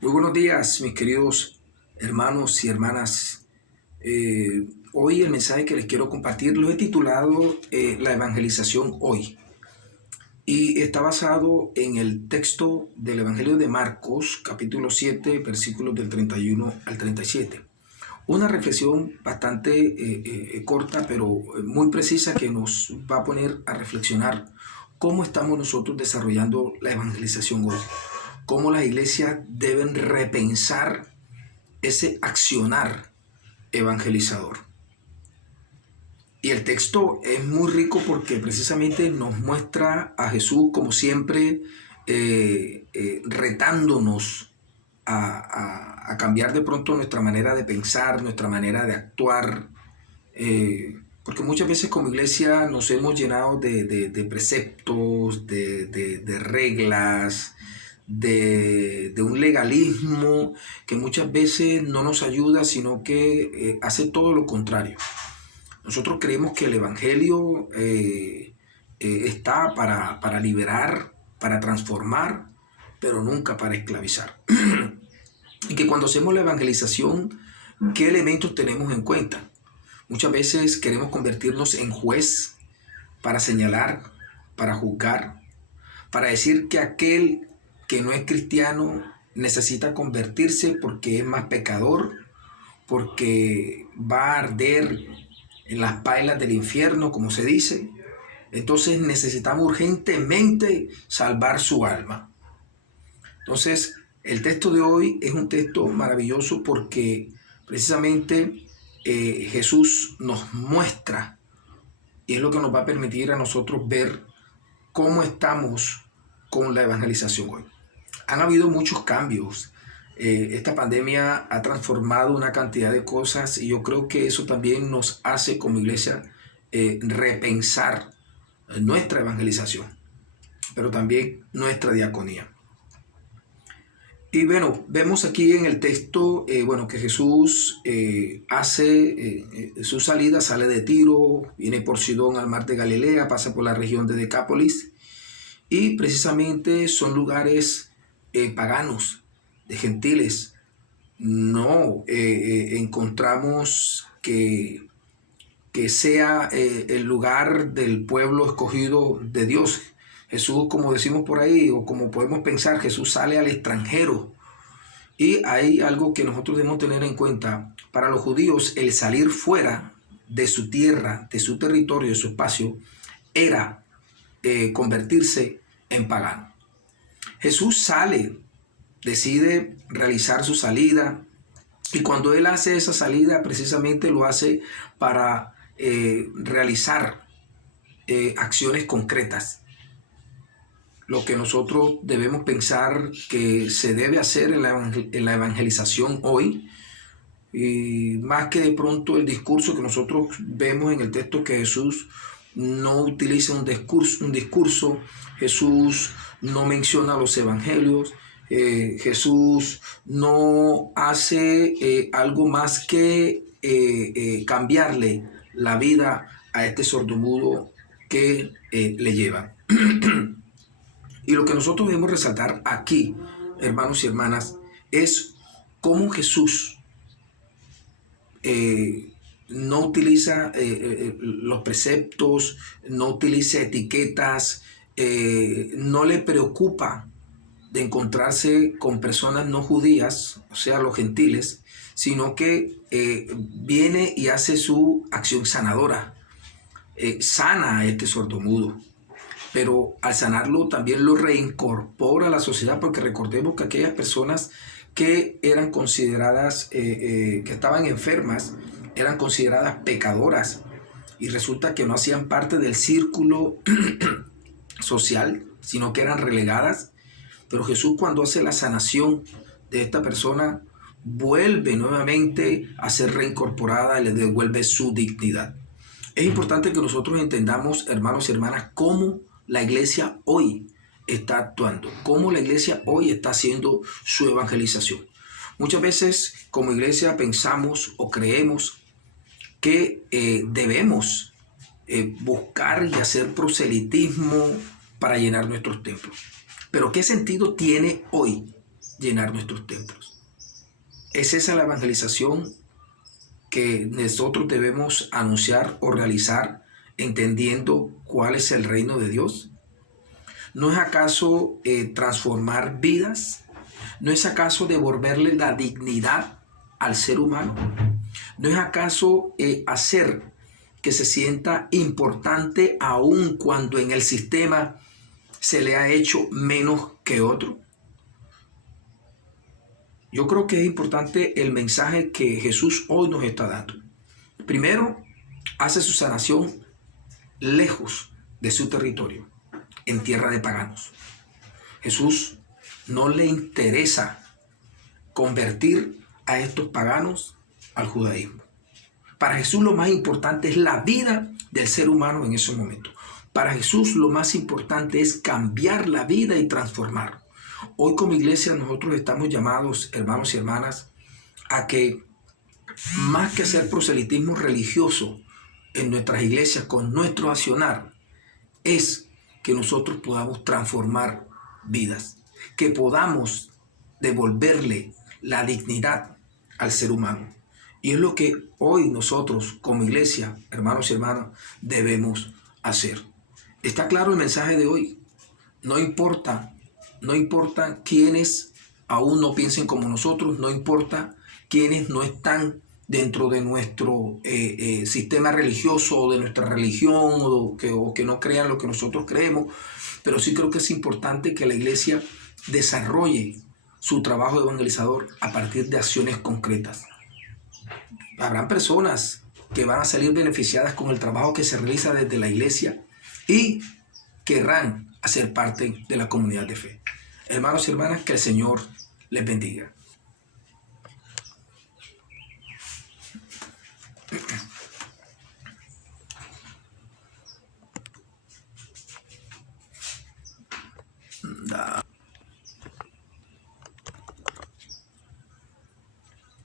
Muy buenos días, mis queridos hermanos y hermanas. Hoy el mensaje que les quiero compartir lo he titulado La evangelización hoy. Y está basado en el texto del Evangelio de Marcos, capítulo 7, versículos del 31 al 37. Una reflexión bastante corta, pero muy precisa, que nos va a poner a reflexionar cómo estamos nosotros desarrollando la evangelización hoy, cómo las iglesias deben repensar ese accionar evangelizador. Y el texto es muy rico porque precisamente nos muestra a Jesús como siempre retándonos a cambiar de pronto nuestra manera de pensar, nuestra manera de actuar, porque muchas veces como iglesia nos hemos llenado de preceptos, de reglas, de un legalismo que muchas veces no nos ayuda, sino que hace todo lo contrario. Nosotros creemos que el Evangelio está para liberar, para transformar, pero nunca para esclavizar. Y que cuando hacemos la evangelización, ¿qué elementos tenemos en cuenta? Muchas veces queremos convertirnos en juez para señalar, para juzgar, para decir que aquel que no es cristiano necesita convertirse porque es más pecador, porque va a arder en las pailas del infierno, como se dice. Entonces necesitamos urgentemente salvar su alma. Entonces, el texto de hoy es un texto maravilloso porque precisamente Jesús nos muestra, y es lo que nos va a permitir a nosotros ver cómo estamos con la evangelización hoy. Han habido muchos cambios. Esta pandemia ha transformado una cantidad de cosas y yo creo que eso también nos hace como iglesia repensar nuestra evangelización, pero también nuestra diaconía. Y bueno, vemos aquí en el texto que Jesús hace su salida, sale de Tiro, viene por Sidón al mar de Galilea, pasa por la región de Decápolis y precisamente son lugares paganos, de gentiles. No encontramos que sea el lugar del pueblo escogido de Dios. Jesús, como decimos por ahí, o como podemos pensar, Jesús sale al extranjero. Y hay algo que nosotros debemos tener en cuenta. Para los judíos, el salir fuera de su tierra, de su territorio, de su espacio, era convertirse en pagano. Jesús sale, decide realizar su salida, y cuando él hace esa salida, precisamente lo hace para realizar acciones concretas. Lo que nosotros debemos pensar que se debe hacer en la evangelización hoy, y más que de pronto el discurso que nosotros vemos en el texto, que Jesús no utiliza un discurso, Jesús no menciona los evangelios, Jesús no hace algo más que cambiarle la vida a este sordomudo que le lleva. Y lo que nosotros debemos resaltar aquí, hermanos y hermanas, es cómo Jesús no utiliza los preceptos, no utiliza etiquetas, no le preocupa de encontrarse con personas no judías, o sea, los gentiles, sino que viene y hace su acción sanadora, sana a este sordomudo. Pero al sanarlo también lo reincorpora a la sociedad, porque recordemos que aquellas personas que eran consideradas, que estaban enfermas, eran consideradas pecadoras, y resulta que no hacían parte del círculo social, sino que eran relegadas. Pero Jesús, cuando hace la sanación de esta persona, vuelve nuevamente a ser reincorporada y le devuelve su dignidad. Es importante que nosotros entendamos, hermanos y hermanas, cómo la iglesia hoy está actuando, cómo la iglesia hoy está haciendo su evangelización. Muchas veces como iglesia pensamos o creemos que debemos buscar y hacer proselitismo para llenar nuestros templos. Pero ¿qué sentido tiene hoy llenar nuestros templos. ¿Es esa la evangelización que nosotros debemos anunciar o realizar entendiendo cuál es el reino de Dios? ¿No es acaso transformar vidas? ¿No es acaso devolverle la dignidad al ser humano? ¿No es acaso hacer que se sienta importante aun cuando en el sistema se le ha hecho menos que otro? Yo creo que es importante el mensaje que Jesús hoy nos está dando. Primero, hace su sanación lejos de su territorio, en tierra de paganos. Jesús no le interesa convertir a estos paganos al judaísmo. Para Jesús lo más importante es la vida del ser humano en ese momento. Para Jesús lo más importante es cambiar la vida y transformar. Hoy como iglesia nosotros estamos llamados, hermanos y hermanas, a que más que hacer proselitismo religioso en nuestras iglesias con nuestro accionar, es que nosotros podamos transformar vidas, que podamos devolverle la dignidad al ser humano. Y es lo que hoy nosotros como iglesia, hermanos y hermanas, debemos hacer. Está claro el mensaje de hoy. No importa quiénes aún no piensen como nosotros, no importa quiénes no están dentro de nuestro sistema religioso o de nuestra religión o que no crean lo que nosotros creemos, pero sí creo que es importante que la iglesia desarrolle su trabajo evangelizador a partir de acciones concretas. Habrán personas que van a salir beneficiadas con el trabajo que se realiza desde la iglesia y querrán hacer parte de la comunidad de fe. Hermanos y hermanas, que el Señor les bendiga.